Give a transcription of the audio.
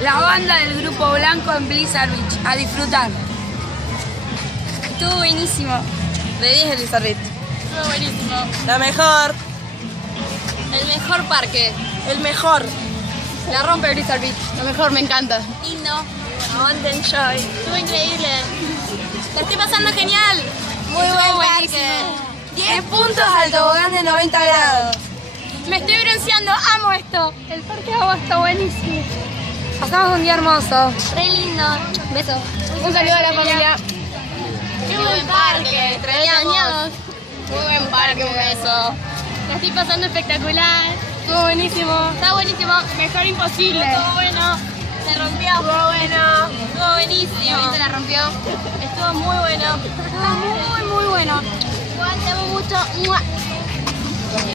La banda del Grupo Blanco en Blizzard Beach. A disfrutar. Estuvo buenísimo. De 10 el Blizzard Beach. Estuvo buenísimo. La mejor. El mejor parque. El mejor. La rompe Blizzard Beach. Lo mejor, me encanta. Lindo. Aguante Enjoy. Estuvo increíble. La estoy pasando genial. Muy buen parque. 10 puntos al tobogán de 90 grados. Me estoy bronceando. Amo esto. El parque de agua está buenísimo. Pasamos un día hermoso. Re lindo. Beso. Un saludo a la familia. Qué buen parque. Extrañados. Muy buen parque. Un beso. La estoy pasando espectacular. Estuvo buenísimo. Está buenísimo. Mejor imposible. Estuvo bueno. Se rompió. Estuvo bueno. Estuvo buenísimo. Se la rompió. Estuvo muy bueno. Estuvo muy bueno. Igual te amo mucho. ¡Mua!